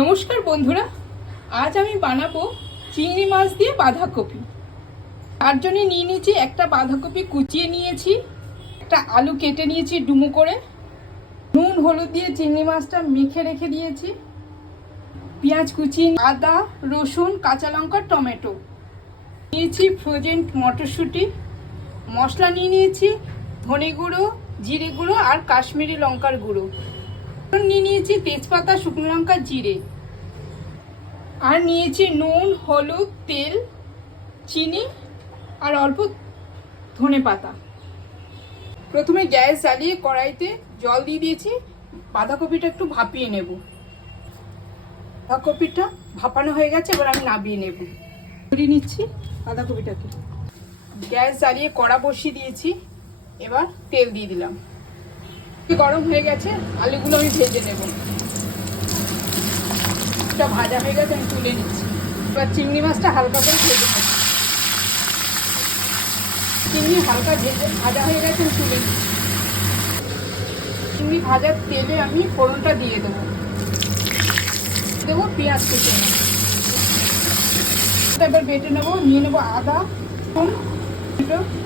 নমস্কার বন্ধুরা, আজ আমি বানাবো চিংড়ি মাছ দিয়ে বাঁধাকপি। তার জন্য নিয়ে নিয়েছি একটা বাঁধাকপি কুচিয়ে নিয়েছি, একটা আলু কেটে নিয়েছি ডুমো করে, নুন হলুদ দিয়ে চিংড়ি মাছটা মেখে রেখে দিয়েছি, পেঁয়াজ কুচি, আদা রসুন কাঁচা লঙ্কা টমেটো নিয়েছি, ফ্রোজেন মটরশুঁটি, মশলা নিয়ে নিয়েছি ধনে গুঁড়ো জিরে গুঁড়ো আর কাশ্মীরি লঙ্কার গুঁড়ো, নিয়ে নিয়েছি তেজপাতা শুকনো লঙ্কা জিরে, আর নিয়েছি নুন হলুদ তেল চিনি আর অল্প ধনে পাতা। প্রথমে গ্যাস জ্বালিয়ে কড়াইতে জল দিয়ে দিয়েছি, বাঁধাকপিটা একটু ভাপিয়ে নেব। বাঁধাকপিটা ভাপানো হয়ে গেছে, এবার আমি নামিয়ে নেব। ধরে নিচ্ছি বাঁধাকপিটাকে, গ্যাস জ্বালিয়ে কড়া বসিয়ে দিয়েছি, এবার তেল দিয়ে দিলাম। গরম হয়ে গেছে, আলুগুলো আমি ভেজে নেব। এটা ভাজা হয়ে গেছে, আমি তুলে নিচ্ছি। এবার চিংড়ি মাছটা হালকা করে ভেজে নেব। চিংড়ি হালকা ভাজা হয়ে গেছে, আমি তুলে নিচ্ছি। চিংড়ি ভাজার তেলে আমি ফোড়নটা দিয়ে দেবো পেঁয়াজ কেটে নেব। এবার বেটে নেবো, নিয়ে নেবো আদা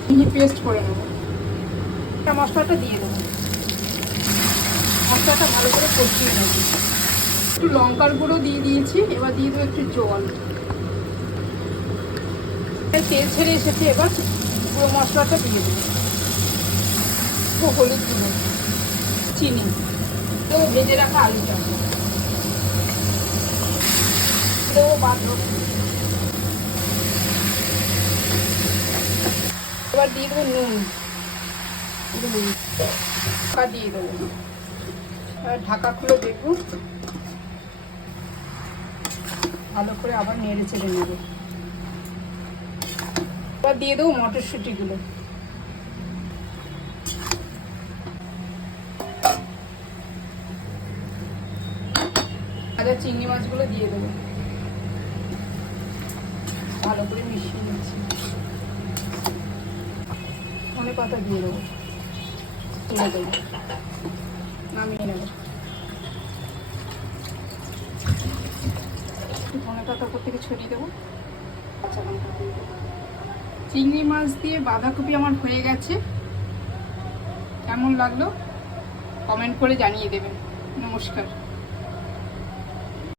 নিয়ে পেস্ট করে নেবো। মশলাটা দিয়ে দেবো, মশলাটা ভালো করে কষিয়ে নেব। একটু লঙ্কার গুঁড়ো দিয়ে দিয়েছি, এবার দিয়ে দেবো একটু জল। তেল ছেড়ে এসেছে, এবার পুরো মশলাটা দিয়ে দেবো। হলুদ গুঁড়ো চিনি তো ভেজে রাখা আলুটা দেবো, বাঁধাকপি এবার দিয়ে দেবো নুন দিয়ে দেবো। ঢাকা খুলে দেখবো, ভালো করে আবার নেড়ে চেড়ে নেব। এবার দিয়ে দেবো মটরশুঁটিগুলো, ভাজা চিংড়ি মাছগুলো দিয়ে দেবো, ভালো করে মিশিয়ে নিচ্ছি। ধনে পাতা দিয়ে দেবো, তুলে দেবো, নামিয়ে নেব। ধনে পাতা উপর থেকে ছড়িয়ে দেবো, কাঁচা লঙ্কা দিয়ে দেবো। চিংড়ি মাছ দিয়ে বাঁধাকপি আমার হয়ে গেছে। কেমন লাগলো কমেন্ট করে জানিয়ে দেবেন। নমস্কার।